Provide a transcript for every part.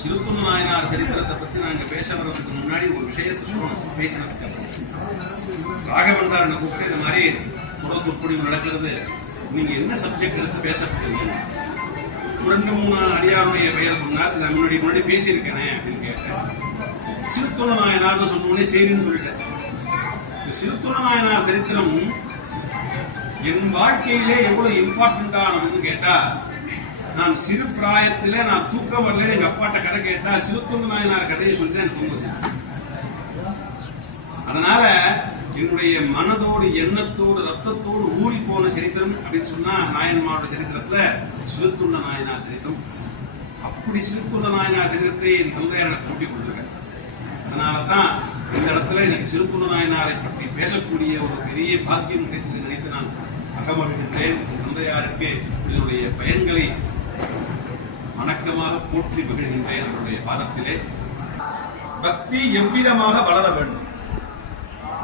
சிறுத்தொண்ட நாயனார் சரித்திரத்தை பற்றி நாங்கள் பேச வர்றதுக்கு முன்னாடி ஒரு விஷயத்தை சொல்லணும். பேசினதுக்கு அப்புறம் ராகவன் சார் என்ன கூப்பிட்டு இந்த மாதிரி தொடர் சொற்பொழிவு நடக்கிறது, நீங்க என்ன சப்ஜெக்ட் எடுத்து பேச போறீங்க? 2-3 அடியாருடைய பெயர் சொன்னார். இதை முன்னாடி பேசியிருக்கேனே அப்படின்னு கேட்டேன். சிறுத்தொண்ட நாயனார்னு சொன்னோடனே சரின்னு சொல்லிட்டேன். சிறுத்தொண்ட நாயனார் சரித்திரம் என் வாழ்க்கையிலே எவ்வளவு இம்பார்ட்டன்டானதுன்னு கேட்டா, நான் சிறு பிராயத்திலே நான் தூக்கம் வரலன்னு எங்க அப்பாட்ட கதை கேட்டா சிறுத்தொண்ட நாயனார் கதையை சொல்லிதான் எனக்கு தூங்குது. அதனால என்னுடைய மனதோடு எண்ணத்தோடு ரத்தத்தோடு ஊறி போன சரித்திரம் அப்படின்னு சொன்னா நாயன்மாரோட சரித்திரத்துல சிறுத்தொண்ட நாயனார் சரித்திரம். அப்படி சிறுத்தொண்ட நாயனார் சரித்திரத்தை என் தந்தையார் எனக்கு கூட்டிக் கொண்டிருக்கேன். அதனாலதான் இந்த இடத்துல எனக்கு சிறுத்தொண்ட நாயனாரை பற்றி பேசக்கூடிய ஒரு பெரிய பாக்கியம் கிடைத்தது நினைத்து நான் அகமகிழ்கின்றேன். என் தந்தையாருக்கு இதனுடைய பயன்களை வணக்கமாக போற்றி மகிழ்கின்றேன். அவருடைய பாதத்திலே பக்தி எவ்விதமாக வளர வேண்டும்,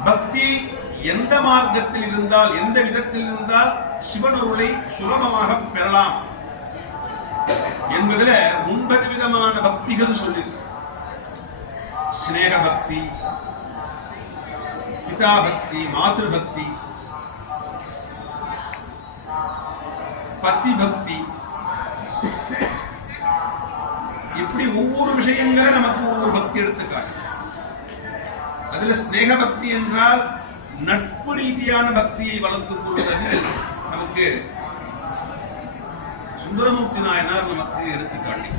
பக்தி எந்த மார்க்கத்தில் இருந்தால் எந்த விதத்தில் இருந்தால் சிவனருளை சுலபமாக பெறலாம் என்பதில் 9 விதமான பக்திகள் சொல்லி, ஸ்நேக பக்தி, பிதா பக்தி, மாத்ரு பக்தி, பத்தி பக்தி, இப்படி ஒவ்வொரு விஷயங்கள நமக்கு ஒவ்வொரு பக்தி எடுத்துக்காட்டு. அதுல ஸ்நேக பக்தி என்றால் நட்பு ரீதியான பக்தியை வளர்த்துக் கொள்வதற்கு நமக்கு சுந்தரமூர்த்தி நாயனார் நமக்கு எடுத்துக்காட்டி.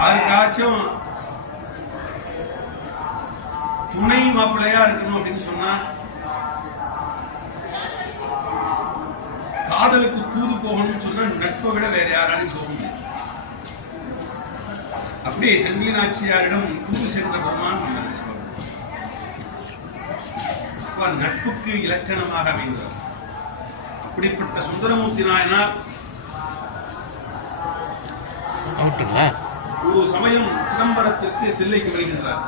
யாருக்காச்சும் துணை மாப்பிள்ளையா இருக்கணும் அப்படின்னு சொன்னா, காதலுக்கு தூது போகணும்னு சொன்னா நட்பை விட வேற யாராலையும் போக முடியும். அப்படியே செங்கிலி நாச்சியாரிடம் தூது சென்ற பெருமான் நட்புக்கு இலக்கணமாக அமைந்தார். அப்படிப்பட்ட சுந்தரமூர்த்தி நாயனார் ஒரு சமயம் சிதம்பரத்திற்கு தில்லைக்கு வருகின்றார்.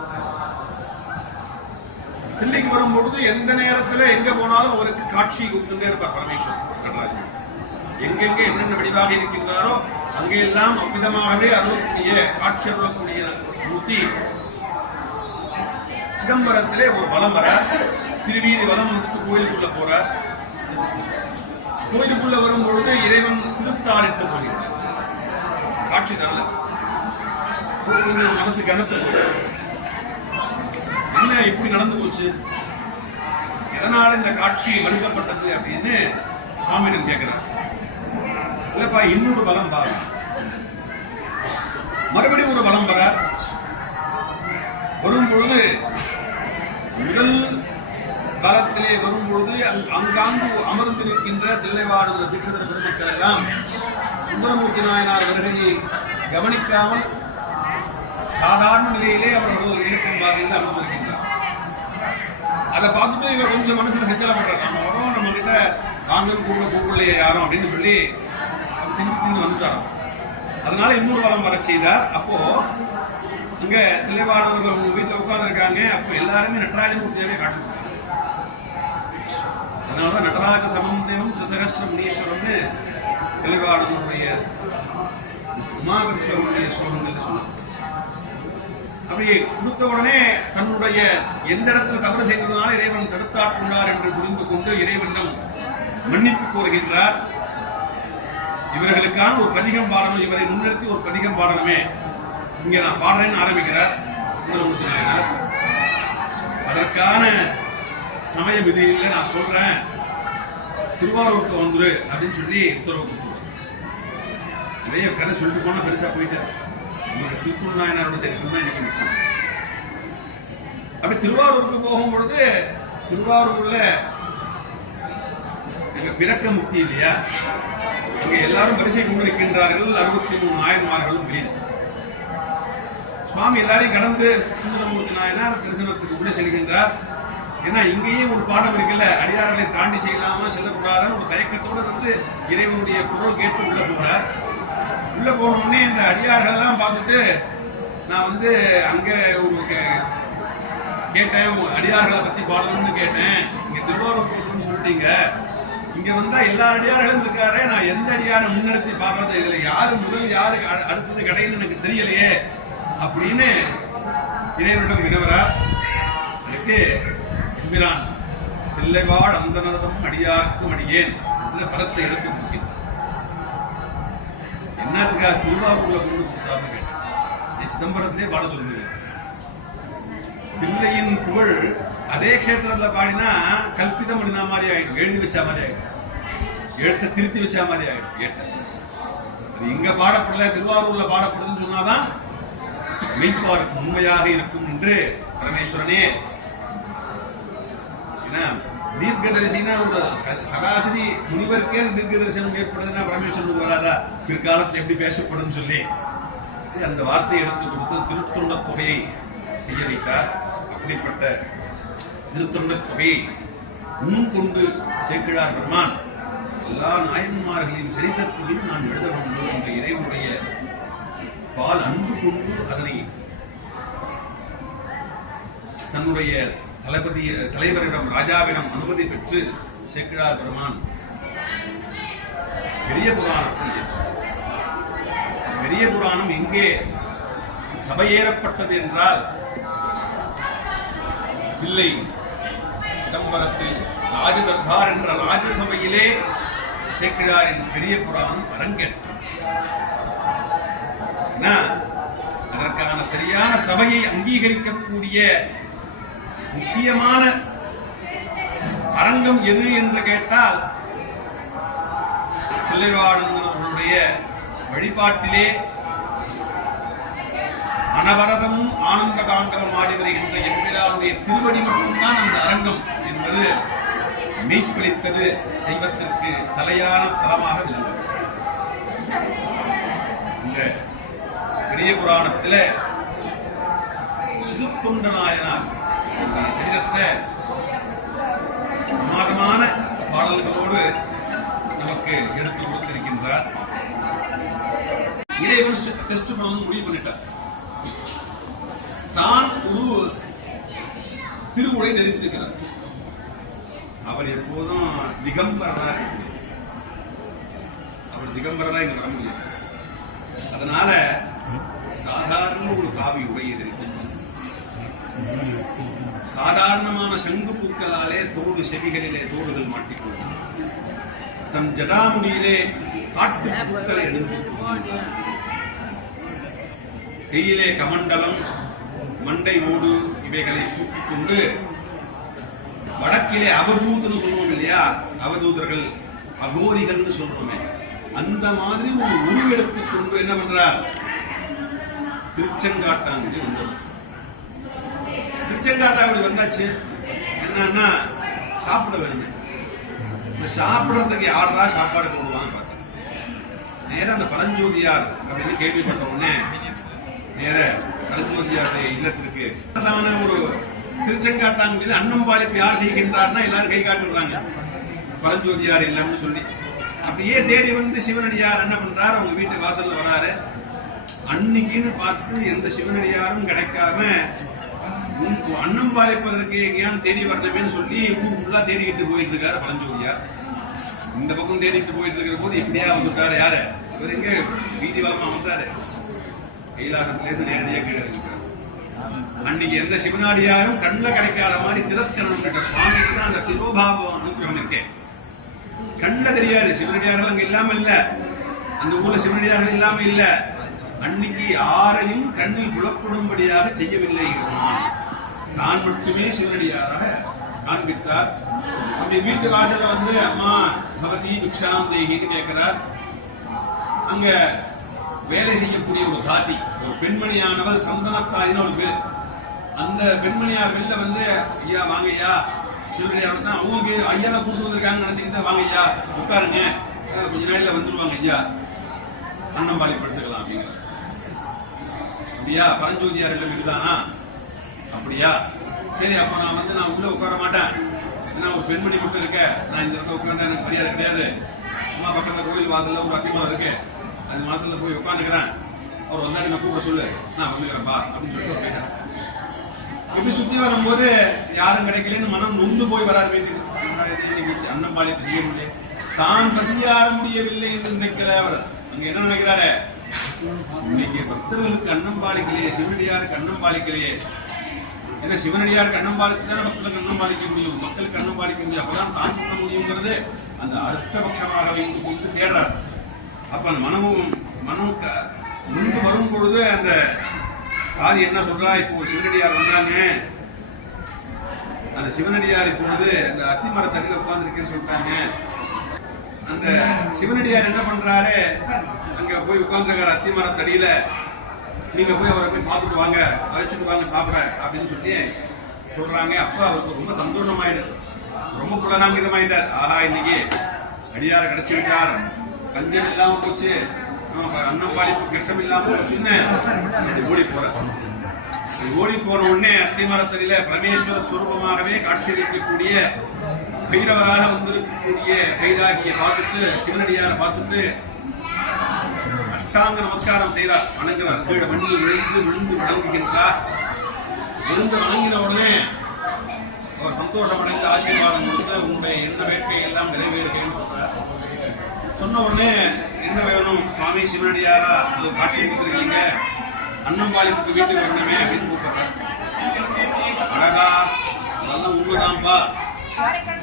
தில்லைக்கு வரும்பொழுது எந்த நேரத்துல எங்க போனாலும் அவருக்கு காட்சி கொடுத்துட்டே இருப்பார் பரமேஸ்வரன் நடராஜன். எங்கெங்க என்னென்ன வடிவாக இருக்கின்றாரோ அங்கெல்லாம் அவ்விதமாகவே அருளக்கூடிய காட்சி அருளக்கூடிய மூர்த்தி சிதம்பரத்திலே ஒரு வலம் வர திருவீதி வலம் வந்து கோயிலுக்குள்ள போறார். கோயிலுக்குள்ள வரும் பொழுது இறைவன் திருத்தார் என்று சொல்கிறார். காட்சி தரல, மனசு கனத்து என்ன இப்படி நடந்து போச்சு, எதனால இந்த காட்சி மறுக்கப்பட்டது அப்படின்னு சுவாமியிடம் கேட்கிறார். இல்லப்பா இன்னொரு பலம் பாரு. மறுபடியும் ஒரு பலம் வர வரும் பொழுது முதல் காலத்திலே வரும் பொழுது அங்காங்கு அமர்ந்திருக்கின்ற தில்லைவாடுகிற தீட்சிதர் பெருமக்கள் எல்லாம் சுந்தரமூர்த்தி நாயனார் வருகையை கவனிக்காமல் சாதாரண நிலையிலே அவர்கள் இருக்கும் பாதையில் அமர்ந்திருக்கின்றார். அதை பார்த்துட்டு இவர் கொஞ்சம் மனசுல சித்தலப்படுறார். நம்ம வரோம், நம்ம கிட்ட நாங்கள் கூப்பிடலையே யாரும் அப்படின்னு சொல்லி சின்ன வந்துட்டாராம். அதனால இன்னொரு வரம் வர செய்தார். அப்போ இங்க தில்லைவாடவர்கள் உங்க வீட்டுல உட்கார்ந்து இருக்காங்க. அப்போ எல்லாருமே நடராஜமூர்த்தியாவே காட்டுறாங்க. அதனாலதான் நடராஜ சமந்தேவம் திரிசகஸ்ர முனீஸ்வரம்னு தில்லைவாடனுடைய உமாகர்ஷவனுடைய ஸ்லோகங்கள் சொன்னார். அப்படி கொடுத்த உடனே தன்னுடைய எந்த இடத்துல தவறு செய்ததுனால இறைவன் தடுத்தாட்கொண்டார் என்று புரிந்து கொண்டு இறைவனிடம் மன்னிப்பு கோருகின்றார். இவர்களுக்கான ஒரு பதிகம் பாடணும், இவரை முன்னிறுத்தி ஒரு பதிகம் பாடணுமே, இங்க நான் பாடுறேன்னு ஆரம்பிக்கிறார் சுந்தரமூர்த்தி நாயனார். அதற்கான சமய விதியில் நான் சொல்றேன், திருவாரூருக்கு வந்துரு அப்படின்னு சொல்லி உத்தரவு கொடுத்துருவார். நிறைய கதை சொல்லிட்டு போனா பெருசா போயிட்டார். சிறுத்தொண்ட நாயனாரோட தெரியும் தான் இன்னைக்கு முக்கியம். அப்படி திருவாரூருக்கு போகும் பொழுது திருவாரூர்ல எங்க பிறக்க முக்தி இல்லையா, அங்கே எல்லாரும் வரிசை கொண்டிருக்கின்றார்கள். 63 நாயன்மார்களும் வெளியே. சுவாமி எல்லாரையும் கடந்து சுந்தரமூர்த்தி நாயனார் தரிசனத்துக்கு உள்ள செல்கின்றார். ஏன்னா இங்கேயும் ஒரு பாடம் இருக்குல்ல, அடியார்களை தாண்டி செய்யலாமா செல்லக்கூடாதுன்னு ஒரு தயக்கத்தோடு வந்து இறைவனுடைய குரல் கேட்டு உள்ள போறார். உள்ள போன உடனே இந்த அடியார்கள் எல்லாம் பார்த்துட்டு நான் வந்து அங்க ஒரு கேட்டேன், அடியார்களை பத்தி பாடணும்னு கேட்டேன், இங்க திருவாரூர் சொல்லிட்டீங்க, இங்க வந்தா எல்லா அடியார்களும் இருக்காரு, நான் எந்த அடியாரை முன்னெடுத்து பாக்குறது, இதுல யாரு முதல் யாரு அடுத்தது கடைன்னு எனக்கு தெரியலையே அப்படின்னு இறைவனிடம் வினவரார். எனக்கு எம்பிரான் தில்லைவாழ் அந்தனதும் அடியார்க்கும் அடியேன் என்ற பதத்தை எடுத்து கொடுக்கிறேன். என்னத்துக்காக திருவாரூர்ல கொண்டு கொடுத்தாருன்னு கேட்டேன். சிதம்பரத்திலே பாட சொல்லுங்க. பிள்ளையின் புகழ் அதே கஷேத்திரத்துல பாடினா கல்பிதம் பண்ணின மாதிரி ஆயிடும், எழுதி வச்ச மாதிரி ஆயிடும், எழுத்த திருத்தி வச்ச மாதிரி ஆயிடும். அது இங்க பாடப்படல, திருவாரூர்ல பாடப்படுதுன்னு சொன்னாதான் மெய்ப்பாருக்கு உண்மையாக இருக்கும் என்று பரமேஸ்வரனே. தீர்க்கதரிசினா ஒரு சராசரி முனிவருக்கே தீர்க்க தரிசனம் ஏற்படுதுன்னா பரமேஸ்வரனுக்கு வராதா? பிற்காலத்தில் எப்படி பேசப்படும் சொல்லி அந்த வார்த்தையை எடுத்து கொடுத்து திருத்தொண்ட தொகையை செய்ய வைத்தார். அப்படிப்பட்ட திருத்தொண்ட தொகையை முன்கொண்டு சேக்கிழார் பெருமான் எல்லா நாயன்மார்களையும் சரித்திரத்தையும் நான் எழுத வேண்டும் என்ற இறைவனுடைய பால் அன்பு கொண்டு அதனை தன்னுடைய தலைவரிடம் ராஜாவிடம் அனுமதி பெற்று சேக்கிழார் பெருமான் பெரிய புராணத்தை ஏற்றார். பெரிய புராணம் எங்கே சபையேறப்பட்டது என்றால் இல்லை, சிதம்பரத்தில் ராஜதர்பார் என்ற ராஜசபையிலே சேக்கிழாரின் பெரிய புராணம் அரங்கேற்றது. அதற்கான சரியான சபையை அங்கீகரிக்கக்கூடிய முக்கியமான அரங்கம் எது என்று கேட்டால் தில்லைவாழந்தனுடைய வழிபாட்டிலே அனவரதமும் ஆனந்த தாண்டவம் ஆடி வருகின்ற எம்பிரானுடைய திருவடி மட்டும்தான் அந்த அரங்கம் என்பது மெய்ப்பளித்தது செய்வதற்கு தலையான தலமாக விளங்கும். இந்த பெரிய புராணத்தில சிறுத்தொண்ட நாயனார் சரிதத்தை பிரமாதமான பாடல்களோடு நமக்கு எடுத்து கொடுத்திருக்கின்றார். இறைவன் டெஸ்ட் பண்ணணும் முடிவு பண்ணிட்டார். தான் ஒரு திருவுடை தரித்திருக்கிறார். அவர் எப்போதும் திகம்பரனா இருக்கிறார். அவர் திகம்பரனா இங்க வர முடியும். அதனால சாதாரண ஒரு காவி உடையை தரித்திருக்கிறார். சாதாரணமான சங்கு பூக்களாலே தோடு செவிகளிலே தோடுகள் மாட்டிக்கொள்ளும். தன் ஜடாமுடியிலே காட்டு பூக்களை எழுந்து கையிலே கமண்டலம் மண்டை ஓடு இவைகளை தூக்கிக் கொண்டு வடக்கிலே அவதூதன்னு சொல்லுவோம் இல்லையா, அவதூதர்கள் அகோரிகள்னு சொல்றோமே, அந்த மாதிரி ஒரு உருவெடுத்துக் கொண்டு என்ன பண்றார், திருச்செங்காட்டாங்குடி வந்தவர். திருச்செங்காட்டாங்குடி வந்தாச்சு. என்னன்னா சாப்பிட வேணும். சாப்பிடறதுக்கு யாரா சாப்பாடு போடுவான்னு பார்த்தேன். நேரம் அந்த பரஞ்சோதியார் அப்படின்னு கேள்விப்பட்ட உடனே நேர பரஞ்சோதியாருடைய இல்லத்திற்கு ஒரு திருச்செங்காட்டாங்குடியில் அன்னம்பாளிப்பு யார் செய்கின்றார்னா எல்லாரும் கை காட்டுறாங்க, பரஞ்சோதியார் இல்லைன்னு சொல்லி. அப்படியே தேடி வந்து சிவனடியார் என்ன பண்றாரு, அவங்க வீட்டு வாசல்ல வராரு. அன்னைக்குன்னு பார்த்து எந்த சிவனடியாரும் கிடைக்காம அன்னம் பாலிப்பதற்கு எங்கேயானு தேடி வரணுமேன்னு சொல்லி ஊர் ஃபுல்லா தேடிக்கிட்டு போயிட்டு இருக்காரு பரஞ்சோதியார். இந்த பக்கம் தேடிட்டு போயிட்டு இருக்கிற போது எப்படியா வந்துட்டாரு யாரு, இவர் எங்க வீதி வளமா வந்தாரு, கைலாசத்திலேருந்து நேரடியாக கீழே இருக்காரு. அன்னைக்கு எந்த சிவனாடியாரும் கண்ணில் கிடைக்காத மாதிரி திரஸ்கரணம் கேட்ட சுவாமிக்கு தான் அந்த திரோபாவம் அனுப்பியம் இருக்கேன். கண்ணில் தெரியாது, சிவனடியார்கள் அங்க இல்லாம இல்ல, அந்த ஊர்ல சிவனடியார்கள் இல்லாம இல்ல. அன்னைக்கு யாரையும் கண்ணில் புலப்படும்படியாக செய்யவில்லை, தான் மட்டுமே சிவனடியாராக காண்பித்தார். அப்படி வீட்டு வாசல்ல வந்து அம்மா பகவதி பிக்ஷாம் தேகின்னு கேட்கிறார். அங்க வேலை செய்யக்கூடிய ஒரு தாதி, ஒரு பெண்மணியானவள் சந்தனத்தாதின்னு ஒரு பேர். அந்த பெண்மணியார் வெளில வந்து ஐயா வாங்க ஐயா சிவனடியார், அவங்களுக்கு ஐயா தான் கூட்டு வந்திருக்காங்கன்னு நினைச்சுக்கிட்டு வாங்க ஐயா உட்காருங்க, கொஞ்ச நாளில வந்துருவாங்க ஐயா அன்னம்பாளி படுத்துக்கலாம் அப்படிங்கிற. அப்படியா பரஞ்சோதியார் இல்லம் இதுதானா? அப்படியா, சரி அப்ப நான் உள்ள உட்கார மாட்டேன், ஏன்னா ஒரு பெண்மணி மட்டும் இருக்க, நான் இந்த இடத்துல உட்கார்ந்தா எனக்கு மரியாதை கிடையாது. சும்மா பக்கத்துல கோயில் வாசல்ல ஒரு அத்திமரம் இருக்கு, அது வாசல்ல போய் உட்காந்துக்கிறேன், அவர் வந்தா நீங்க கூப்பிட சொல்லு, நான் வந்துக்கிறேன்பா அப்படின்னு சொல்லிட்டு ஒரு போயிட்டேன். இப்படி சுத்தி வரும்போது யாரும் கிடைக்கலன்னு மனம் நொந்து போய் வராது வீட்டுக்கு. அன்னம்பாளி செய்ய முடியும், தான் பசியார முடியவில்லை என்று நினைக்கல. அவர் அங்க என்ன நினைக்கிறாரு, இன்னைக்கு பக்தர்களுக்கு அன்னம் பாலிக்கலையே, சிவனடியாருக்கு அன்னம் பாலிக்கலையே. ஏன்னா சிவனடியாருக்கு அன்னம் பாலிக்கு தானே மக்களுக்கு அன்னம் பாலிக்க முடியும், மக்களுக்கு அன்னம் பாலிக்க முடியும், அப்பதான் தான் பண்ண முடியுங்கிறது அந்த அர்த்தபட்சமாக வைத்துக் கொண்டு தேடுறார். அப்ப அந்த மனம் முன்பு வரும் பொழுது அந்த காதி என்ன சொல்றா, இப்போ சிவனடியார் வந்தாங்க, அந்த சிவனடியார் இப்பொழுது அந்த அத்திமர தடியில உட்கார்ந்து இருக்கேன்னு சொல்லிட்டாங்க. அந்த சிவனடியார் என்ன பண்றாரு, அங்க போய் உட்கார்ந்துருக்காரு அத்திமர தடியில, நீங்க போய் அவரை போய் பார்த்துட்டு வாங்க, அழைச்சிட்டு வாங்க சாப்பிட அப்படின்னு சொல்லி சொல்றாங்க. அப்ப அவருக்கு ரொம்ப சந்தோஷமாயிடுது, ரொம்ப புலனாங்கிதமாயிட்டார். ஆஹா, இன்னைக்கு அடியார் கிடைச்சி விட்டார், கஞ்சம் இல்லாம போச்சு, அன்னம் பாலிப்பு கஷ்டம் இல்லாம போச்சுன்னு ஓடி போற. ஓடி போற உடனே அத்திமரத்தடியில பரமேஸ்வர ஸ்வரூபமாகவே காட்சியளிக்கக்கூடிய பைரவராக வந்திருக்கக்கூடிய பைராகியை பார்த்துட்டு, சிவனடியாரை பார்த்துட்டு அஷ்டாங்க நமஸ்காரம் செய்யறார், வணங்குறார். கீழே விழுந்து விழுந்து விழுந்து வணங்குகின்றார். விழுந்து வணங்கின உடனே அவர் சந்தோஷம் அடைந்து ஆசீர்வாதம் கொடுத்து உங்களுடைய எண்ண வேட்கை எல்லாம் நிறைவேறுகன்னு சொல்றார். சொன்ன உடனே என்ன வேணும் சுவாமி, சிவனடியாரா காட்சி கொடுத்துருக்கீங்க, அன்னம் பாலிப்புக்கு வீட்டுக்கு வரணுமே அப்படின்னு கூப்பிடுறார். அழகா, அதெல்லாம் உண்மைதான்பா,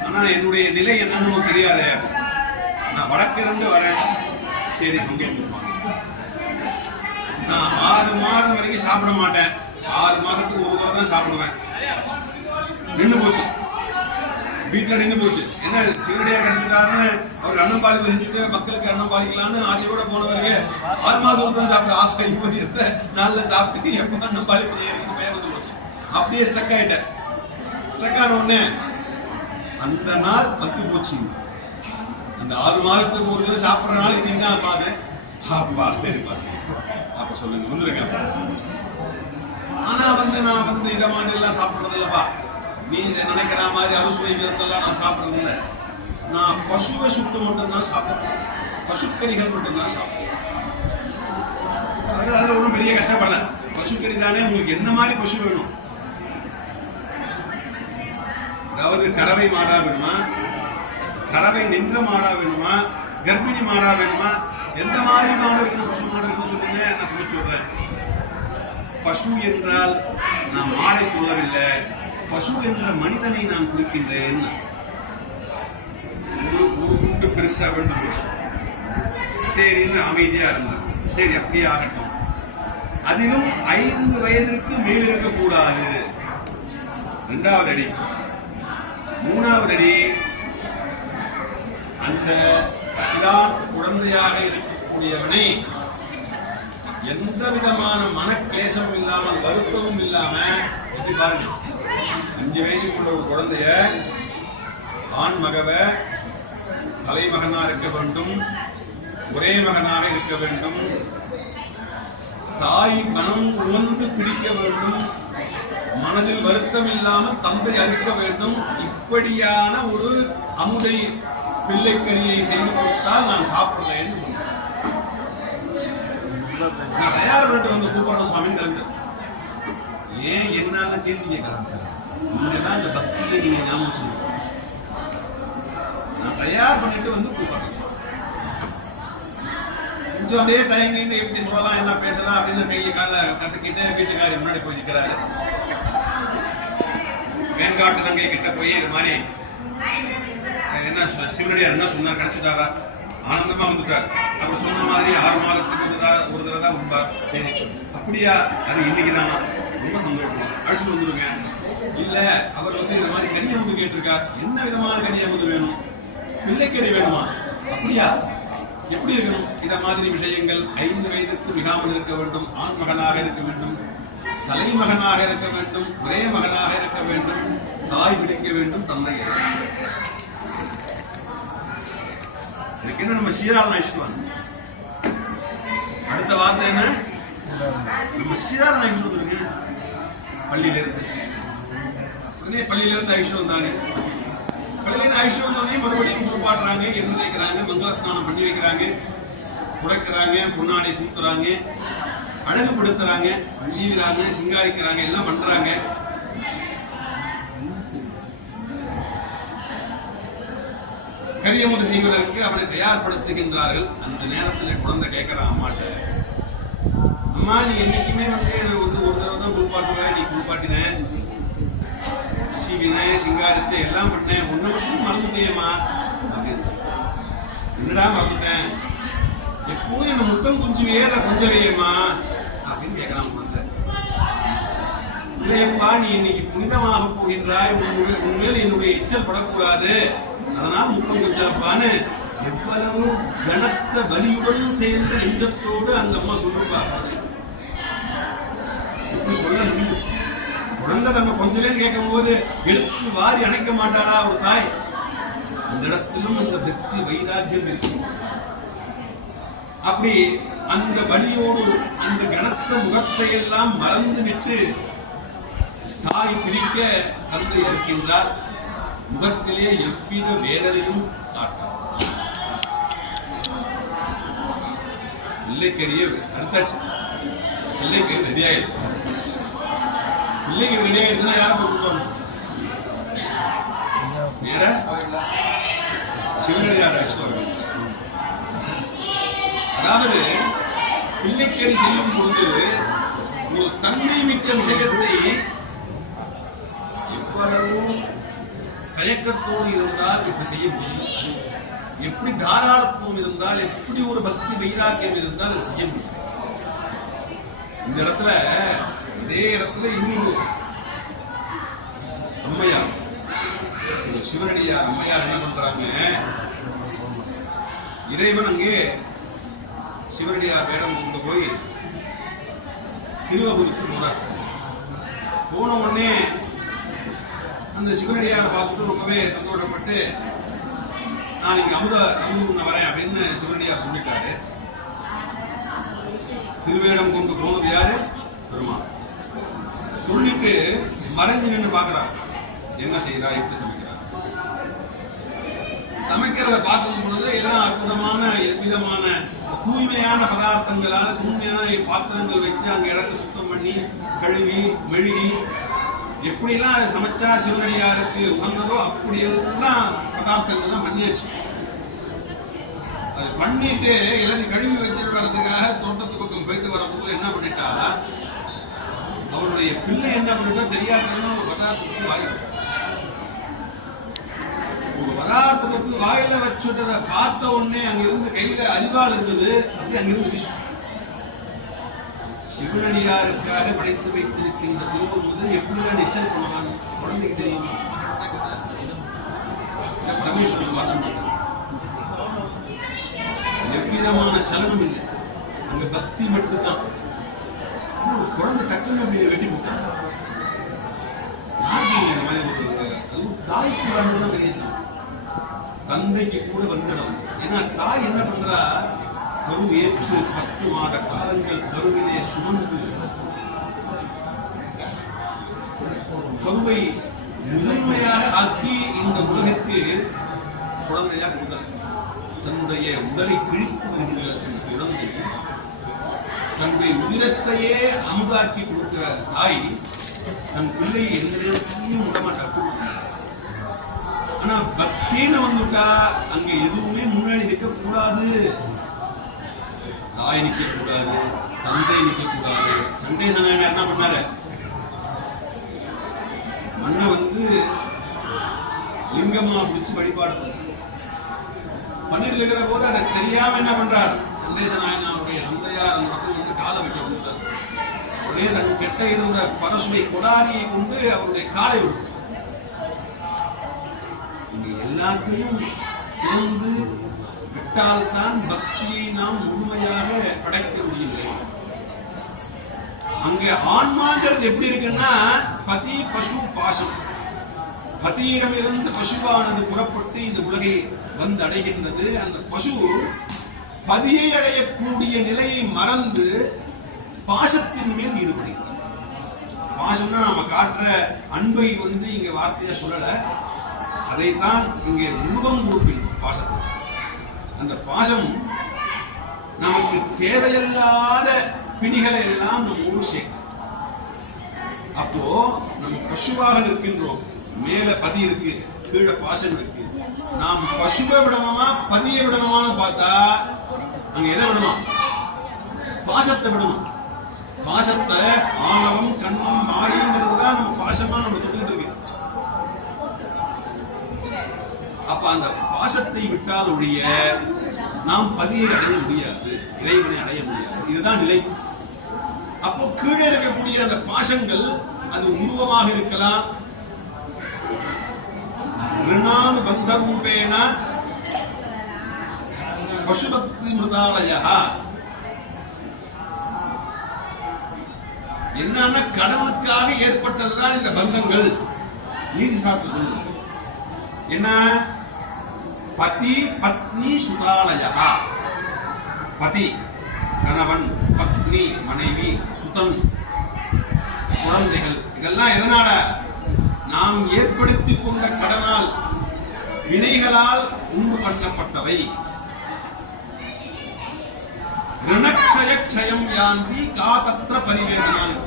ஆனா என்னுடைய நிலை என்னன்னு தெரியாது, நான் வடக்கிருந்து வரேன். சரி, சந்தோஷம். நான் 6 மாதம் வரைக்கும் சாப்பிட மாட்டேன், 6 மாதத்துக்கு ஒரு தடவை தான் சாப்பிடுவேன். நின்று போச்சு, வீட்டுல நின்று போச்சு. என்ன சிவனடியார் கிடைச்சிட்டாருன்னு அவர் அன்னம் பாலிப்பு செஞ்சுட்டு மக்களுக்கு அன்னம் பாலிக்கலான்னு ஆசையோட போனவருக்கு 6 மாதம் தான் சாப்பிட்டு இவர் எந்த நாள்ல சாப்பிட்டு எப்ப அன்னம் பாலிப்பு வந்து போச்சு. அப்படியே ஸ்டக் ஆயிட்டேன். ஸ்டக் ஆன உடனே அந்த நாள் வந்து போச்சு. அந்த 6 மாதத்துக்கு ஒரு தடவை சாப்பிட்ற நாள் இன்னைக்கு தான் பாரு. சரிப்பா, அப்ப சொல்லுங்க வந்துருங்க. ஆனா நான் இத மாதிரி எல்லாம் சாப்பிடுறது இல்லப்பா, நீ நினைக்கிற மாதிரி அறுசுவை விதத்தெல்லாம் நான் சாப்பிடுறது இல்லை. நான் பசுவை சுட்டு மட்டும்தான் சாப்பிடுறேன், பசுக்கறிகள் மட்டும்தான் சாப்பிடுறேன். அதுல ஒன்றும் பெரிய கஷ்டப்படல. பசுக்கறி தானே, உங்களுக்கு என்ன மாதிரி பசு வேணும்? அதாவது கறவை மாடா வேணுமா, கறவை நின்ற மாடா வேணுமா, கர்ப்பிணி மாடா வேணுமா, எந்த மாதிரி மாடு இருக்கணும், பசு மாடு இருக்கணும் சொல்லுங்க, நான் சொல்லி சொல்றேன். பசு என்றால் நான் மாடை சொல்லவில்லை, பசு என்ற மனிதனை நான் குறிக்கின்றேன். ஒரு குண்டு பெருசா வேண்டும். சரின்னு அமைதியா இருந்தார். சரி, அப்படியே ஆகட்டும். அதிலும் 5 வயதிற்கு மேல் இருக்கக்கூடாது. 2வது அடி. 3வது அடி, அந்த குழந்தையாக இருக்கக்கூடியவனை எந்த விதமான மனக்லேசமும் இல்லாமல், வருத்தமும் இல்லாம, எப்படி பாருங்க, 5 வயசுக்குள்ள ஒரு குழந்தைய ஆண் மகவ தலைமகனா இருக்க வேண்டும், ஒரே மகனாக இருக்க வேண்டும், தாய் மனம் உணர்ந்து பிடிக்க வேண்டும், மனதில் வருத்தம் இல்லாமல் தந்தை அறுக்க வேண்டும். இப்படியான ஒரு அமுதை பிள்ளைக்கறியை செய்து கொடுத்தால் நான் சாப்பிடுறேன். நான் தயார் பண்ணிட்டு வந்து கூப்பிடணும் சுவாமி. ஏன் என்னால கேள்வி கேட்கறாங்க? நீங்கதான் இந்த பக்தியை நீங்க ஞாபகம், நான் தயார் பண்ணிட்டு வந்து கூப்பிடணும். கொஞ்சம் அப்படியே தயங்கிட்டு எப்படி சொல்லலாம், என்ன பேசலாம் அப்படின்னு கையை கால கசக்கிட்டு வீட்டுக்காரி முன்னாடி போய் நிற்கிறாரு. வேங்காட்டு தங்கை கிட்ட போய் இது மாதிரி என்ன சிவனடியார் என்ன சொன்னார், கிடைச்சிட்டாரா? ஆனந்தமா வந்துட்டார். அவர் சொன்ன மாதிரி 6 மாதத்துக்கு ஒரு தடவை தான் வந்தார். சரி, அப்படியா? அது இன்னைக்குதான், ரொம்ப சந்தோஷம், அழைச்சிட்டு வந்துருங்க. இல்ல, அவர் இந்த மாதிரி கன்னியமுது கேட்டிருக்கார். என்ன விதமான கன்னியமுது வேணும்? பிள்ளைக்கறி வேணுமா? அப்படியா? எப்படி இருக்கணும்? இத மாதிரி விஷயங்கள் 5 வயதுக்கு மிகாமல் இருக்க வேண்டும், ஆண் மகனாக இருக்க வேண்டும், தலைமகனாக இருக்க வேண்டும், ஒரே மகனாக இருக்க வேண்டும், தாய் பிடிக்க வேண்டும், தந்தை. இதுக்கு என்ன நம்ம சீராளன் ஐஸ்வரன். அடுத்த வார்த்தை என்ன? நம்ம சீராளன் ஐஸ்வரன். பள்ளியில இருந்து ஐஸ்வரன் தானே. பள்ளியில ஐஸ்வரன் தானே மறுபடியும் குளிப்பாட்டுறாங்க, எண்ணெய் வைக்கிறாங்க, மங்கள ஸ்நானம் பண்ணி வைக்கிறாங்க, புடைக்கிறாங்க, பொன்னாடை பூத்துறாங்க, அழகுபடுத்துறாங்க, சீவிறாங்க, சிங்காரிக்கிறாங்க, எல்லாம் பண்றாங்க. கரியமுறை செய்வதற்கு அவனை தயார்படுத்துகின்றார்கள். அந்த நேரத்தில் குழந்தை கேட்கிறான் அம்மாட்ட, அம்மா நீ என்னைக்குமே ஒரு தடவை தான் குளிப்பாட்டுவ, நீ குளிப்பாட்டின, சீவினேன், சிங்காரிச்ச, எல்லாம் பண்ணேன், ஒண்ணு மட்டும் மறந்துட்டேம்மா அப்படின்னு. என்னடா மறந்துட்டேன், எப்பவும் என்ன முத்தம் குஞ்சுவே அதை கொஞ்சலையேம்மா அப்படின்னு கேட்கலாம் குழந்தை. இல்லையப்பா நீ இன்னைக்கு புனிதமாக போகின்றாய், உண்மையில் என்னுடைய எச்சல் படக்கூடாது, அதனால் முத்தம் கொஞ்சலப்பான்னு எவ்வளவு கனத்த வலியுடன் சேர்ந்த நெஞ்சத்தோடு அந்த அம்மா சொல்லுப்பா. சொல்ல முடியும். குழந்தை தன்னை கொஞ்சலேன்னு கேட்கும் போது எடுத்து வாரி அணைக்க மாட்டாளா ஒரு தாய்? அந்த இடத்திலும் அந்த பக்தி வைராக்கியம் இருக்கு. அப்படி அந்த வலியோடு அந்த கனத்த முகத்தை எல்லாம் மறந்து விட்டு தாய் பிடிக்க தந்தை இருக்கின்றார். முகத்திலே எவ்வித வேதனையும் காட்டார். பிள்ளைக்கறிய அடுத்தாச்சு, பிள்ளைக்கறி ரெடி ஆயிடுச்சு. பிள்ளைக்கு ரெடி ஆயிடுச்சுன்னா யாரை போட்டு நேர சிவனடியார் வச்சு. அதாவது பிள்ளைக்கறி செய்யும் பொழுது ஒரு தன்மை மிக்க விஷயத்தை எவ்வளவு தயக்கத்தோடு இருந்தால் இப்படி செய்ய முடியும், எப்படி தாராளத்துவம் இருந்தால், எப்படி ஒரு பக்தி வைராக்கியம் இருந்தால் அதை செய்ய முடியும். இந்த இடத்துல இதே இடத்துல இன்னொரு அம்மையார், சிவனடியார் அம்மையார் என்ன பண்றாங்க, இறைவன் அங்கே சிவனடியார் வேடம் கொண்டு போய் திருவபுரிக்கு போறார். போன உடனே அந்த சிவனடியாரை பார்த்துட்டு ரொம்பவே சந்தோஷப்பட்டு நான் இங்க அமுது வரேன் அப்படின்னு சிவனடியார் சொல்லிட்டாரு. திருவேடம் கொண்டு போனது யாரு? பெருமாள். சொல்லிட்டு மறைஞ்சு நின்று பார்க்கிறார், என்ன செய்யறா, எப்படி சமைக்கிறார். சமைக்கிறத பார்க்கும் பொழுது எல்லாம் அற்புதமான எவ்விதமான தூய்மையான பதார்த்தங்களால தூய்மையான பாத்திரங்கள் வச்சு அங்க இடத்தை சுத்தம் பண்ணி கழுவி மெழுகி எப்படியெல்லாம் சமைச்சா சிவனடியாருக்கு உகந்ததோ அப்படியெல்லாம் பதார்த்தங்கள்லாம் பண்ணியாச்சு. அது பண்ணிட்டு எல்லாத்தையும் கழுவி வச்சுட்டு வர்றதுக்காக தோட்டத்து பக்கம் போயிட்டு வரும்போது என்ன பண்ணிட்டா, அவருடைய பிள்ளை என்ன பண்ணிட்டா தெரியாதுன்னா ஒரு பதார்த்தத்துக்கு வாயிடுச்சு. ஒரு பதார்த்தத்துக்கு வாயில வச்சுட்டதை பார்த்த உடனே அங்கிருந்து கையில அறிவாள் இருந்தது, அப்படி அங்கிருந்து வீசு. சிவனடியாருக்காக படைத்து வைத்திருக்கின்ற திருவள்ளுவர் எப்படிதான் எச்சரிக்கை பண்ணுவாங்க குழந்தைக்கு தெரியுமா? ரமேஸ்வரன் பார்த்து எவ்விதமான சலனம் இல்லை, அங்க பக்தி மட்டும்தான். குழந்தை டக்குன்னு அப்படி வெட்டி போட்டாங்க. இந்த மாதிரி ஒரு தாய்க்கு வரணும் பெரிய சலம், தந்தைக்கு கூட வந்துடும். ஏன்னா தாய் என்ன பண்றா, கரு ஏற்று 10 மாத காலங்கள் கருவிலே சுமந்து கருவை முதன்மையாக ஆக்கி இந்த உலகிற்கு குழந்தையா கொடுத்தார். தன்னுடைய உடலை பிழித்து வருகின்ற குழந்தை தன்னுடைய உதிரத்தையே அமுதாக்கி கொடுக்கிற தாய் தன் பிள்ளை எந்த நேரத்தையும் விடமாட்டார். ஆனா பக்தின்னு வந்துட்டா அங்க எதுவுமே முன்னாடி நிற்க கூடாது. தாய் நிற்க கூடாது, தந்தை நிற்க கூடாது. சண்டை சனாயனா என்ன பண்ணாரு, மண்ணை லிங்கமா பிடிச்சு வழிபாடு பண்ணிட்டு இருக்கிற போது அதை தெரியாம என்ன பண்றார், சண்டேச நாயனாருடைய தந்தையார் அந்த பக்கம் காலை வைக்க வந்துட்டார். உடனே தன் கெட்ட இருந்த பரசுமை கொடாரியை கொண்டு அவருடைய காலை விடும். இங்க எல்லாத்தையும் திறந்து விட்டால்தான் பக்தியை நாம் முழுமையாக படைக்க முடியவில்லை. அங்க ஆன்மாங்கிறது எப்படி இருக்குன்னா, பதி பசு பாசம். பதியிடமிருந்து பசுவானது புறப்பட்டு இந்த உலகை வந்து அடைகின்றது. அந்த பசு பதியை அடையக்கூடிய நிலையை மறந்து பாசத்தின் மேல் ஈடுபடுகிறது. பாசம்னா நாம காட்டுற அன்பை இங்க வார்த்தையா சொல்லல, அதைத்தான் இங்கே உருவம் கொடுப்பீங்க பாசம். அந்த பாசம் நமக்கு தேவையில்லாத பிணிகளை எல்லாம் நம்ம சேர்க்கும். அப்போ நம்ம பசுவாக இருக்கின்றோம், மேல பதி இருக்கு, கீழே பாசம் இருக்கு. நாம் பசுவை விடணுமா பதியை விடணுமான்னு பார்த்தா அங்க எதை விடணும்? பாசத்தை விடணும். பாசத்தை ஆணவம் கண்ணும் மாயங்கிறதுதான் நம்ம பாசமா நம்ம சொல்லிட்டு இருக்கு. அப்ப அந்த பாசத்தை விட்டால் ஒழிய நாம் பதியை அடைய முடியாது, இறைவனை அடைய முடியாது. இதுதான் நிலை. அப்போ கீழே இருக்கக்கூடிய அந்த பாசங்கள் அது உருவமாக இருக்கலாம், ரிணானு பந்த ரூபேன பசுபக்தி மிருதாலயா. என்னன்னா கடவுளுக்காக ஏற்பட்டதுதான் இந்த பந்தங்கள். நீதி சாஸ்திரம் என்ன? பதி பத்னி சுதாலயா. பதி கணவன், பத்னி மனைவி, சுதன் குழந்தைகள். இதெல்லாம் எதனால? நாம் ஏற்படுத்தி கொண்ட கடனால், வினைகளால் உண்டு பண்ணப்பட்டவை. ரணக்ஷய க்ஷயம் யாந்தி காதத்ர பரிவேதனான்.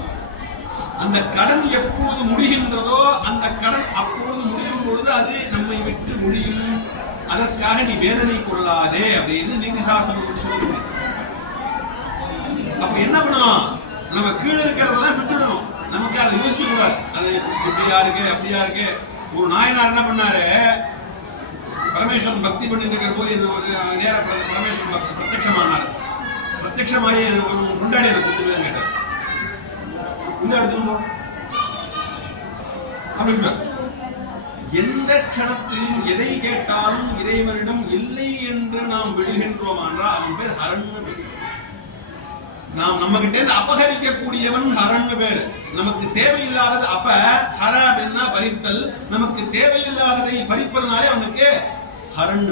அந்த கடன் எப்பொழுது முடிகின்றதோ அந்த கடன் அப்பொழுது முடியும் பொழுது அது நம்மை விட்டு முடியும். அதற்காக நீ வேதனை கொள்ளாதே அப்படின்னு நீதி சாஸ்திரம் சொல்லுங்க. அப்ப என்ன பண்ணணும்? நம்ம கீழே இருக்கிறதெல்லாம் விட்டுடணும். நமக்கு அதை யோசிக்க கூடாது. அது இப்படியா இருக்கு அப்படியா இருக்கு. ஒரு நாயனார் என்ன பண்ணாரு? பரமேஸ்வரன் பக்தி பண்ணிட்டு இருக்கிற போது பரமேஸ்வரன் பக்தி பிரத்யட்சமானார். பிரத்யட்சமாயி கொண்டாடி அதை கொடுத்துருவேன் கேட்டார். எந்த க்ஷணத்திலும் எதை கேட்டாலும் இறைவனிடம் இல்லை என்று நாம் விடுகின்றோம் என்றால் அவன் பேர் ஹரன் பேர். நாம் நம்ம கிட்ட இருந்து அபகரிக்கக்கூடியவன் ஹரன் பேர். நமக்கு தேவையில்லாதது அப்ப ஹர அப்படின்னா பறித்தல். நமக்கு தேவையில்லாததை பறிப்பதனாலே அவனுக்கு ஹரன்.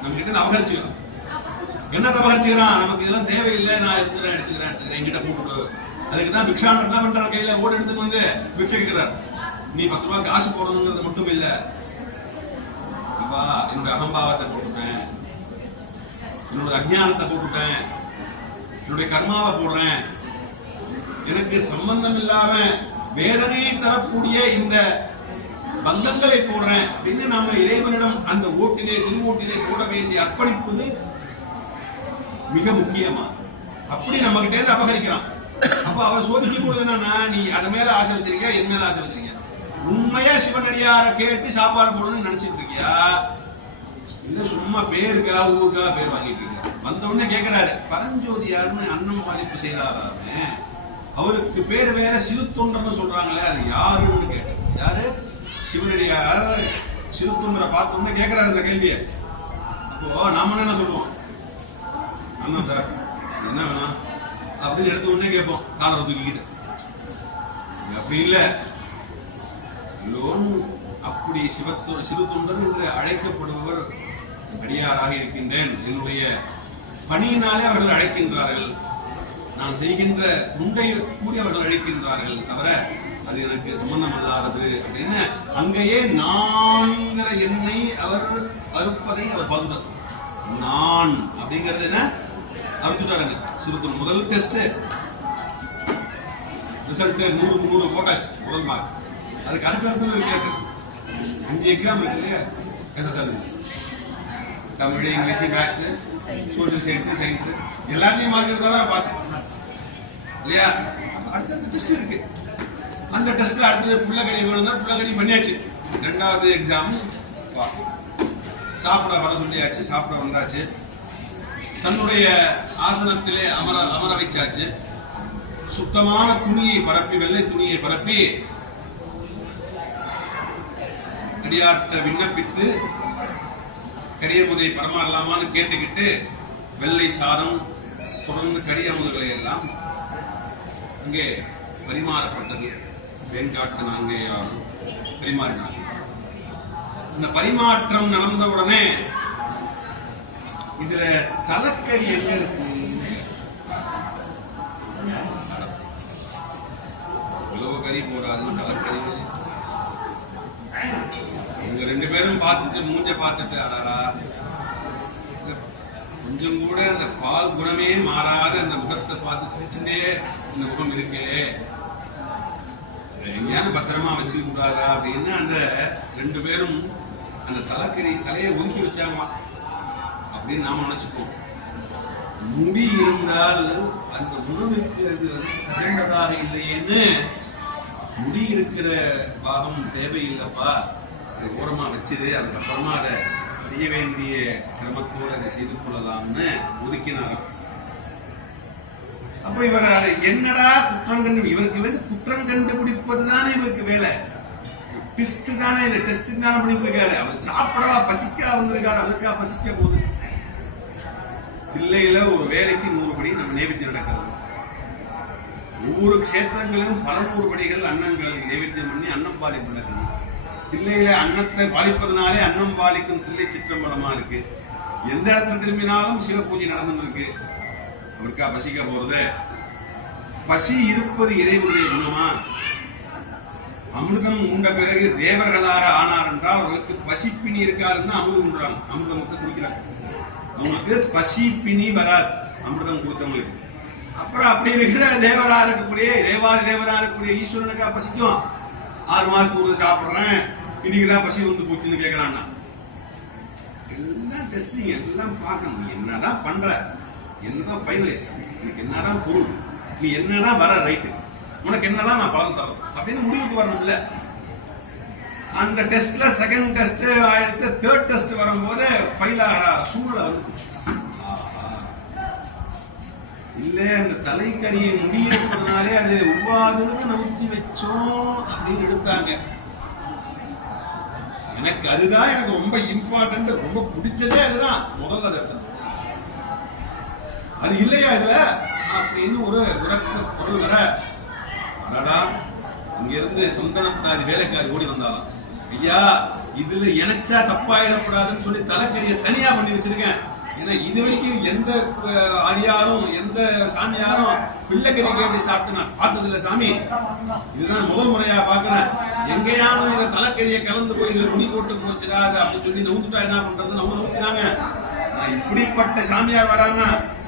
நம்ம கிட்ட இருந்து அபகரிச்சுக்கலாம். என்ன அபகரிச்சுக்கிறான்? நமக்கு இதெல்லாம் தேவையில்லை, நான் எடுத்துக்கிறேன் என்கிட்ட போட்டு. அதுக்குதான் பிக்ஷாண்டர் என்ன பண்றாரு? கையில ஓடி எடுத்துட்டு வந்து பிக்ஷை கேட்கிறார். நீ 10 ரூபாய் காசு போடணுங்கிறது மட்டும் இல்ல, அப்பா என்னுடைய அகம்பாவத்தை போட்டுட்டேன், என்னோட அஜ்ஞானத்தை போட்டுட்டேன், என்னுடைய கர்மாவை போடுறேன், எனக்கு சம்பந்தம் இல்லாம வேதனையை தரக்கூடிய இந்த பந்தங்களை போடுறேன் அப்படின்னு நாம இறைவனிடம் அந்த ஓட்டிலே திருவோட்டிலே போட வேண்டிய அர்ப்பணிப்பது மிக முக்கியமா. அப்படி நம்ம கிட்ட இருந்து அபகரிக்கிறான். அப்ப அவர் சோதிக்கும் போது என்னன்னா, நீ அது மேல ஆசை வச்சிருக்கியா, என் மேல ஆசை வச்சிருக்கியா? உண்மையா சிவனடியார கேட்டு சாப்பாடு போடணும்னு நினைச்சிட்டு இருக்கியா, இல்ல சும்மா பேருக்கா ஊருக்கா பேர் வாங்கிட்டு இருக்கியா? வந்த உடனே கேட்கிறாரு, பரஞ்சோதியாருன்னு அன்னம் பாதிப்பு செய்யறாராமே, அவருக்கு பேர் வேற சிறுத்தொண்டர்னு சொல்றாங்களே, அது யாருன்னு கேட்டார். யாரு? சிவனடியார் சிறுத்தொண்டரை பார்த்த உடனே கேட்கிறாரு இந்த கேள்வியை. அப்போ நாம என்ன சொல்லுவோம்? ஆமா சார், என்ன வேணும் அப்படின்னு எடுத்த உடனே கேட்போம், காலரை தூக்கிக்கிட்டு. அப்படி இல்லை, அப்படி சிறுத்தொண்டர் என்று அழைக்கப்படுபவர் அடியாராக இருக்கின்றேன். என்னுடைய பணியினாலே அவர்கள் அழைக்கின்றார்கள், நான் செய்கின்ற துண்டை கூறி அவர்கள் அழைக்கின்றார்கள், தவிர அது எனக்கு சம்பந்தம் இல்லாதது அப்படின்னு அங்கேயே நான்கிற எண்ணை அவர் அறுப்பதை அவர் பகுந்தார். நான் அப்படிங்கிறது என்ன அறுத்துட்டாருங்க. சிறுத்தொண்டர் முதல் டெஸ்ட் ரிசல்ட் 100க்கு 100 போட்டாச்சு, முதல் மார்க். அதுக்கு அடுத்தது இருக்கு டெஸ்ட். 5 எக்ஸாம் இருக்கு இல்லையா? SSL, Tamil, English, maths, social science, science எல்லாத்தையும் மார்க் எடுத்தா தான் பாஸ் இல்லையா? அடுத்த டெஸ்ட் இருக்கு. அந்த டெஸ்ட்ல அடுத்தது புள்ளக்கடி வேணும்னா புள்ளக்கடி பண்ணியாச்சு. 2வது எக்ஸாம் பாஸ். சாப்பிட வர சொல்லியாச்சு, சாப்பிட வந்தாச்சு. தன்னுடைய ஆசனத்திலே அமர வைச்சாச்சு. சுத்தமான துணியை பரப்பி, வெள்ளை துணியை பரப்பி அடியார்ட்ட விண்ணப்பித்து கரியமுதை பரமாறலாமான்னு கேட்டுக்கிட்டு வெள்ளை சாதம் தொடர்ந்து கரியமுதுகளை எல்லாம் அங்கே பரிமாறப்பட்டது. வெண்காட்டு நாங்கே பரிமாறினார். இந்த பரிமாற்றம் நடந்தவுடனே இதுல தலைக்கறி எங்க இருக்கு? இவ்வளவு கறி போடாதுன்னு தலைக்கறி. இவங்க 2 பேரும் பார்த்துட்டு மூஞ்ச பார்த்துட்டு, அடாரா கொஞ்சம் கூட அந்த பால் குணமே மாறாத அந்த முகத்தை பார்த்து சிரிச்சுட்டே இந்த முகம் இருக்கே, எங்கேயாவது பத்திரமா வச்சுக்க கூடாதா அப்படின்னு அந்த 2 பேரும் அந்த தலையை ஒதுக்கி வச்சாங்கம்மா அப்படின்னு நாம நினைச்சுப்போம். முடி இருந்தால் அந்த உணவு இருக்கிறது தகுந்ததாக இல்லையேன்னு முடி இருக்கிற பாகம் தேவையில்லைப்பா, ஓரமா வச்சுது, அதுக்கப்புறமா அதை செய்ய வேண்டிய கிரமத்தோடு அதை செய்து கொள்ளலாம்னு ஒதுக்கினாராம். அப்ப இவர் அதை என்னடா குற்றம் கண்டு, இவருக்கு வந்து குற்றம் கண்டுபிடிப்பது தானே இவருக்கு வேலை, டெஸ்ட் தானே, இந்த டெஸ்ட் தானே பண்ணிட்டு இருக்காரு. அவர் சாப்பிடவா பசிக்கா வந்திருக்காரு, அவருக்கா பசிக்க போகுது. தில்லையில ஒரு வேலைக்கு 100 படி நம்ம நைவேத்தியம் நடக்கிறது. ஒவ்வொரு கஷேத்திரங்களிலும் பல 100 படிகள் அன்னங்கள் நைவேத்தியம் பண்ணி அன்னம் பாலிப்பு நடக்குது. தில்லையில அன்னத்தை பாலிப்பதனாலே அன்னம் பாலிக்கும் தில்லை சிற்றம்பலமா இருக்கு. எந்த இடத்துல திரும்பினாலும் சிவ பூஜை நடந்து இருக்கு. அவருக்கா பசிக்க போறது? பசி இருப்பது இறைவனுடைய குணமா? அமிர்தம் உண்ட பிறகு தேவர்களாக ஆனார் என்றால் அவர்களுக்கு பசி பிணி இருக்காதுன்னு அமிர்தம் உண்றாங்க. அமிர்தம் மட்டும் குடிக்கிறாங்க, அவங்களுக்கு பசி பிணி வராது அமிர்தம் கொடுத்தவங்களுக்கு. அப்புறம் அப்படி இருக்கிற தேவரா இருக்கக்கூடிய தேவரா இருக்கக்கூடிய ஈஸ்வரனுக்கா பசிக்கும்? 6 மாசத்துக்கு சாப்பிடுறேன், இன்னைக்குதான் பசி வந்து போச்சுன்னு கேட்கறான்னா எல்லாம் டெஸ்டிங், எல்லாம் பார்க்கணும். நீ என்னதான் பண்ற, என்னதான் ஃபைனலைஸ், எனக்கு என்னதான் பொருள், நீ என்னதான் வர ரைட்டு, உனக்கு என்னதான் நான் பலன் தரேன் அப்படின்னு முடிவுக்கு வரணும். இல்ல அந்த டெஸ்ட்ல செகண்ட் டெஸ்ட் ஆயிடுத்து, தேர்ட் டெஸ்ட் வரும்போது ஃபைல் ஆகிற சூழலை வந்து இல்ல அந்த தலைக்கறியை முடியிருப்பதனாலே அது உவாதுன்னு நம்பி வச்சோம் அப்படின்னு எடுத்தாங்க. எனக்கு அதுதான் எனக்கு ரொம்ப இம்பார்ட்டன்ட், ரொம்ப பிடிச்சதே அதுதான் முதல்ல. அது இல்லையா இதுல அப்படின்னு ஒரு உறக்க பொருள் வர, அடடா இங்க இருந்து சந்தனத்தாதி வேலைக்காரி ஓடி வந்தாலும், ஐயா இதுல இணைச்சா தப்பாயிடக்கூடாதுன்னு சொல்லி தலைக்கறியை தனியா பண்ணி வச்சிருக்கேன். ஏன்னா இது வரைக்கும் எந்த அடியாரும் எந்த சாமியாரும் பிள்ளைக்கறி கேட்டு சாப்பிட்டு நான் பார்த்ததில்லை சாமி, இதுதான் முதல் முறையா பாக்குறேன். எங்கேயானும் இதை தலைக்கறியை கலந்து போய் இதுல துணி போட்டு போச்சுடாது அப்படின்னு சொல்லி நவுத்துட்டா என்ன பண்றது, நம்ம நவுத்தினாங்க. இப்படிப்பட்ட சாமியார் வராங்க,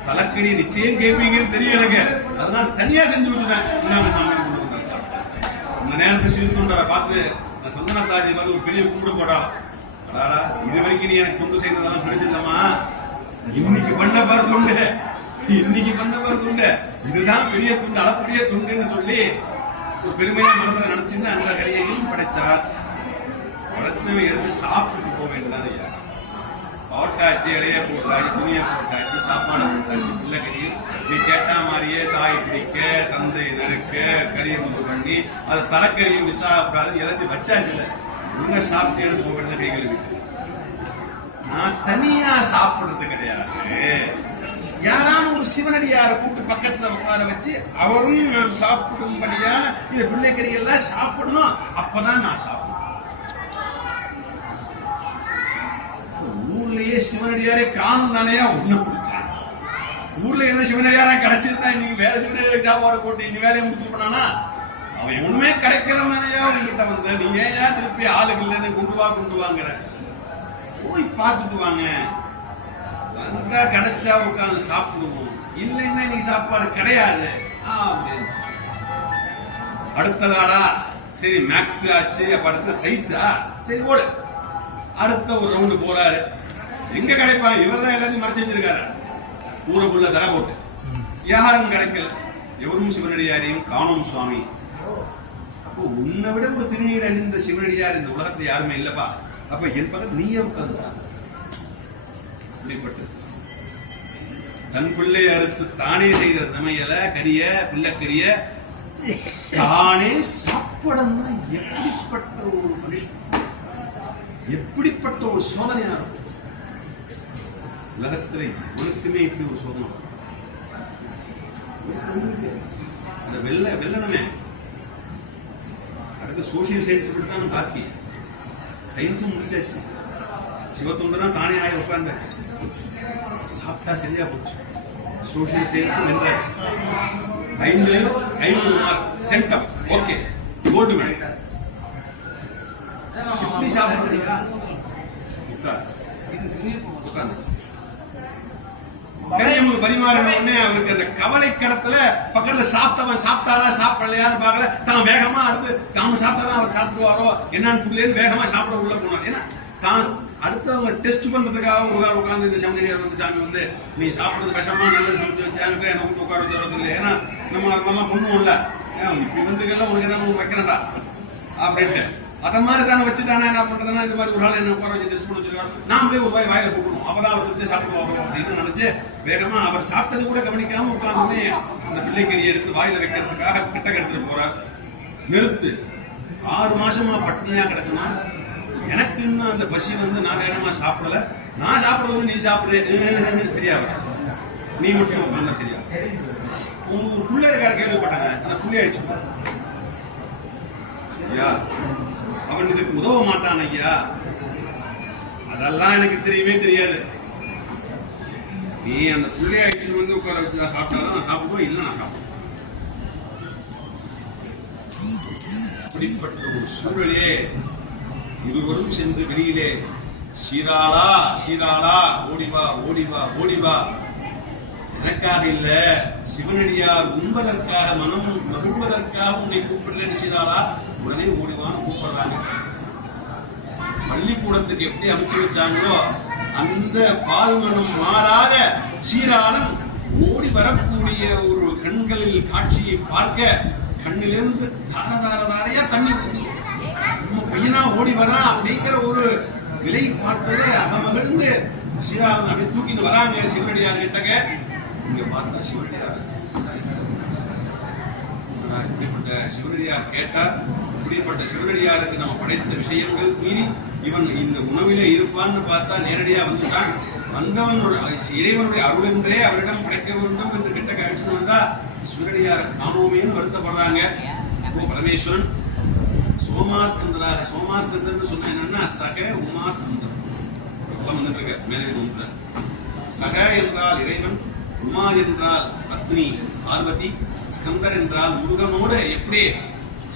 தலைக்கறி நிச்சயம் கேட்பீங்கன்னு தெரியும் எனக்கு, அதனால தனியா செஞ்சு வச்சுட்டேன். இன்னாங்க சாமி உங்க நேரத்தை சிரித்துண்டவரை பார்த்து நான் சந்தனத்தாதி வந்து ஒரு பெரிய கும்பிடு போட்டான். அடாடா இது வரைக்கும் நீ எனக்கு துண்டு செய்ததெல்லாம் பெருசில்லமா, இன்னைக்கு பண்ண பாரு துண்டு, இன்னைக்கு பண்ண பாரு துண்டு, இதுதான் பெரிய துண்டு, அளப்பரிய துண்டுன்னு சொல்லி ஒரு பெருமையா மனசுல நினைச்சுன்னு அந்த கரையையும் படைச்சார். படைச்சவை எடுத்து சாப்பிட்டு போக வேண்டியதான் ஐயா. போட்டாச்சு, இலைய போட்டாச்சு, துணியை போட்டாச்சு, சாப்பாடு போட்டாச்சு, பிள்ளைக்கறியும் நீ கேட்டா மாதிரியே தாய் பிடிக்க தந்தை நெருக்க கறியை முது பண்ணி அது தலைக்கறியும் மிஸ் ஆகக்கூடாது எல்லாத்தையும் வச்சாச்சு. இல்லை ஒழுங்கா சாப்பிட்டு எடுத்து போக வேண்டியது கைகளுக்கு. நான் தனியா சாப்பிடுறது கிடையாது, யாராலும் ஒரு சிவனடியாரை கூப்பிட்டு பக்கத்துல உட்கார வச்சு அவரும் சாப்பிடும்படியான இந்த பிள்ளைக்கறி எல்லாம் சாப்பிடணும், அப்பதான் நான் சாப்பிடுவேன். ஊர்லயே சிவனடியாரே காணும் தானையா ஒண்ணு பிடிச்சான். ஊர்ல இருந்த சிவனடியாரா கிடைச்சிருந்தா இன்னைக்கு வேற சிவனடியார சாப்பாடு போட்டு இன்னைக்கு வேலையை முடிச்சுட்டு போனானா, அவன் ஒண்ணுமே கிடைக்கலன்னானையா உங்ககிட்ட வந்த, நீ ஏன் திருப்பி ஆளுக்கு இல்லைன்னு கொண்டு வாங்குற, போய் பார்த்துட்டு வாங்க, வந்தா கிடைச்சா உட்காந்து சாப்பிடுவோம், இல்லைன்னா இன்னைக்கு சாப்பாடு கிடையாது அப்படின்னு. அடுத்ததாடா சரி மேக்ஸ் ஆச்சு, அப்ப அடுத்த சயின்ஸா, சரி ஓடு. அடுத்த ஒரு ரவுண்டு போறாரு, எங்க கிடைப்பா, இவர் தான் எல்லாத்தையும் மறைச்சு வச்சிருக்காரு ஊருக்குள்ள தர போட்டு, யாரும் கிடைக்கல, எவரும் சிவனடியாரையும் காணோம் சுவாமி. அப்போ உன்னை விட ஒரு திருநீர் அணிந்த சிவனடியார் இந்த உலகத்தை யாருமே இல்லப்பா, அப்ப என் பக்கத்து நீயே உட்கார்ந்து சாப்பிடு. இப்படிப்பட்டது தன் பிள்ளை அறுத்து தானே செய்த சமையல கரிய பிள்ளைக்கரிய தானே சாப்பிடணும்னா எப்படிப்பட்ட ஒரு மனுஷன், எப்படிப்பட்ட ஒரு சோதனையா இருக்கும். உலகத்துல உனக்குமே இப்படி ஒரு சோதனை அந்த வெல்லணுமே. அடுத்த சோசியல் சயின்ஸ் படித்தான் பாக்கி சயின்ஸும் முடிச்சாச்சு, சிவத்தொண்டனா தானே ஆகி உட்கார்ந்தாச்சு, சாப்பிட்டா சரியா போச்சு, சோசியல் சயின்ஸும் வென்றாச்சு. 500 mark centum, okay gold medal. எப்படி சாப்பிடுறீங்களா, உட்கார்ந்து பரிமாறின உடனே அவருக்கு அந்த கவலை கடத்துல பக்கத்துல சாப்பிட்டவன் சாப்பிட்டாரா சாப்பிடலையான்னு பார்க்கல, தான் வேகமா அடுத்து தாம சாப்பிட்டாதான் அவர் சாப்பிடுவாரோ என்னன்னு புரியலன்னு வேகமா சாப்பிட உள்ள போனார். ஏன்னா தான் அடுத்தவங்க டெஸ்ட் பண்றதுக்காக ஒரு கால் உட்கார்ந்து இந்த சமையலியார் வந்து சாமி வந்து நீ சாப்பிடுறது கஷ்டமா நல்லது சமைச்சு வச்சாங்க என்ன கூட்டு உட்கார வச்சு வரது இல்லை. ஏன்னா நம்ம அது மாதிரிலாம் பண்ணுவோம்ல, இப்படி வந்திருக்கெல்லாம் உனக்கு எதாவது வைக்கிறேன்டா அப்படின்ட்டு அதை மாதிரி தானே வச்சுட்டானே. என்ன பண்றதுன்னா இந்த மாதிரி ஒரு நாள் என்ன உட்கார வச்சு டெஸ்ட் பண்ணி வச்சிருக்காரு, நாமளே ஒரு வாய் வாயில போடணும், அவதான் அவர் திருப்தி சாப்பிட்டு வரோம் அப்படின்னு நினைச்சு வேகமா அவர் சாப்பிட்டது கூட கவனிக்காம உட்கார்ந்து அந்த பிள்ளைக்கறியை எடுத்து வாயில வைக்கிறதுக்காக கிட்ட எடுத்துட்டு போறார். நிறுத்து, 6 மாசமா பட்டினியா கிடக்கணும், எனக்கு இன்னும் அந்த பசி வந்து நான் வேகமா சாப்பிடல, நான் சாப்பிடுறது நீ சாப்பிடுற சரியா நீ மட்டும் உட்கார்ந்தா சரியா. உங்க புள்ள இருக்காரு கேள்விப்பட்டாங்க, அந்த புள்ளி ஆயிடுச்சு ஐயா அவன் இதுக்கு உதவ மாட்டான் ஐயா, அதெல்லாம் எனக்கு தெரியவே தெரியாது, நீ அந்த புள்ளி ஆயிடுச்சு வந்து உட்கார வச்சு சாப்பிட்டாலும் நான் சாப்பிடுவோம், இல்லை நான் சாப்பிடுவேன். அப்படிப்பட்ட ஒரு சூழலே இருவரும் சென்று வெளியிலே சீராளா சீராளா ஓடிவா ஓடிவா ஓடிவா, எனக்காக இல்ல சிவனடியார் உண்பதற்காக மனம் மகிழ்வதற்காக உன்னை கூப்பிடல சீராளா, உடனே ஓடிவான்னு கூப்பிடுறாங்க. பள்ளிக்கூடத்துக்கு எப்படி அமைச்சு வச்சாங்களோ அந்த பால் மனம் மாறாத சீராளன் ஓடி வரக்கூடிய ஒரு கண்களில் காட்சியை பார்க்க கண்ணிலிருந்து தார தார தாரையா தண்ணி நம்ம பையனா ஓடி வரா அப்படிங்கிற ஒரு விலை பார்த்ததே அகமகிழ்ந்து சீராளன் அப்படி தூக்கிட்டு வராங்க சிவனடியார் கிட்டக்க. இங்க பார்த்தா சிவனடியார் இப்படிப்பட்ட சிவனடியார் கேட்டார், இப்படிப்பட்ட சிவனடியாருக்கு நம்ம படைத்த விஷயங்கள் மீறி இவன் இந்த உணவிலே இருப்பான்னு பார்த்தா நேரடியா வந்துட்டான். வந்தவன் இறைவனுடைய அருள் என்றே அவரிடம் கிடைக்க வேண்டும் என்று கிட்ட கழிச்சு வந்தா சிவனடியார காணோமேன்னு வருத்தப்படுறாங்க. பரமேஸ்வரன் சோமாஸ்கந்தராக, சோமாஸ்கந்தர் சொன்ன என்னன்னா சக உமாஸ்கந்தர் வந்துட்டு இருக்க மேலே தோன்ற. சக என்றால் இறைவன், உமா என்றால் பத்னி பார்வதி, ஸ்கந்தர் என்றால் முருகனோடு எப்படி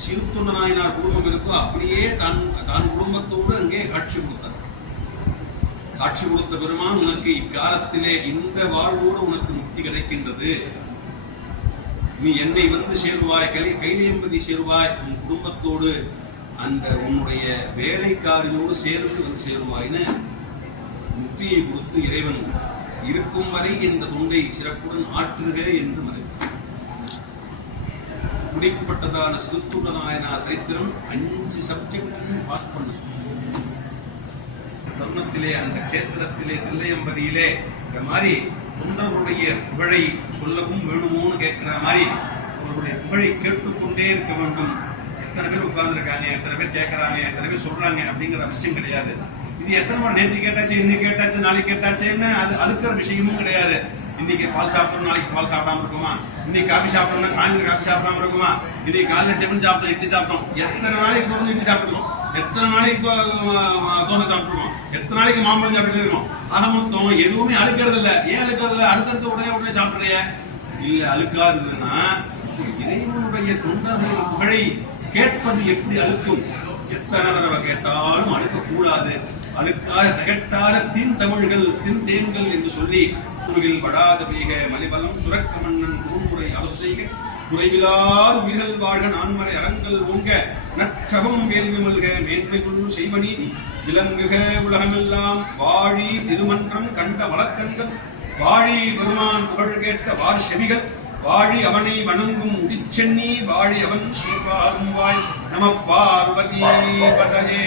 சிறுத்தொண்ட நாயனார் குடும்பம் இருக்கோ அப்படியே தான் குடும்பத்தோடு அங்கே காட்சி கொடுத்தார். காட்சி கொடுத்த பெருமான் உனக்கு இக்காலத்திலே இந்த வாழ்வோடு உனக்கு முக்தி கிடைக்கின்றது, நீ என்னை வந்து சேருவாய், கைலியம்பதி சேருவாய், உன் குடும்பத்தோடு அந்த உன்னுடைய வேலைக்காரியோடு சேர்ந்து வந்து சேருவாய்னு முக்தியை கொடுத்து இறைவன் இருக்கும் வரை இந்த தொண்டை சிறப்புடன் ஆற்றுக என்று மதித்தார். முடிக்கப்பட்டதான சிறுத்துள்ள நாயனா சரித்திரம் 5 சப்ஜெக்டையும் பாஸ் பண்ண தருணத்திலே அந்த கேத்திரத்திலே தில்லையம்பதியிலே இந்த மாதிரி தொண்டர்களுடைய புகழை சொல்லவும் வேணுமோன்னு கேட்கிற மாதிரி அவருடைய புகழை கேட்டுக்கொண்டே இருக்க வேண்டும். எத்தனை பேர் உட்கார்ந்து இருக்காங்க, எத்தனை பேர் கேட்கறாங்க, எத்தனை பேர் சொல்றாங்க அப்படிங்கிற விஷயம் கிடையாது. இது எத்தனை முறை நேற்று கேட்டாச்சு, இன்னைக்கு கேட்டாச்சு, நாளைக்கு கேட்டாச்சுன்னு அது அதுக்கிற விஷயமும் கிடையாது. இன்னைக்கு பால் சாப்பிட்டோம், நாளைக்கு பால் சாப்பிடாம இருக்குமா, இன்னைக்கு காபி சாப்பிட்டோம்னா சாயந்தரம் காபி சாப்பிடாம இருக்குமா, இன்னைக்கு காலையில் டிஃபன் சாப்பிட்டோம், இட்லி சாப்பிட்டோம், எத்தனை நாளைக்கு தொடர்ந்து இட்லி சாப்பிட்டுருக்கோம், எத்தனை நாளைக்கு தோசை சாப்பிட்டுருக்கோம், எத்தனை நாளைக்கு மாம்பழம் சாப்பிட்டு இருக்கோம். ஆக மொத்தம் எதுவுமே அழுக்கிறது இல்லை. ஏன் அழுக்கிறது இல்லை? அடுத்தடுத்து உடனே சாப்பிடுறிய இல்ல. அழுக்கா இருந்ததுன்னா இறைவனுடைய தொண்டர்களின் புகழை கேட்பது எப்படி அழுக்கும்? எத்தனை தடவை கேட்டாலும் அழுக்கக்கூடாது. அழுக்காத திகட்டாத தின் தமிழ்கள் தின் தேன்கள் என்று சொல்லி குருவில் படாத பெய்க மலிவலம் சுரக்க மன்னன் குறுமுறை அவர் செய்க குறைவிலார் உயிரல் வாழ்க நான்மறை அறங்கள் ஓங்க நற்றகம் வேள்வி மல்க மேன்மைக்குள் செய்வநீதி விளங்குக உலகமெல்லாம் வாழி திருமன்றம் கண்ட வழக்கங்கள் வாழி பெருமான் புகழ் கேட்ட வார் செவிகள் வாழி அவனை வணங்கும் உதிச்சென்னி வாழி அவன் ஸ்ரீபாரும் வாய் நம பார்வதி பதயே.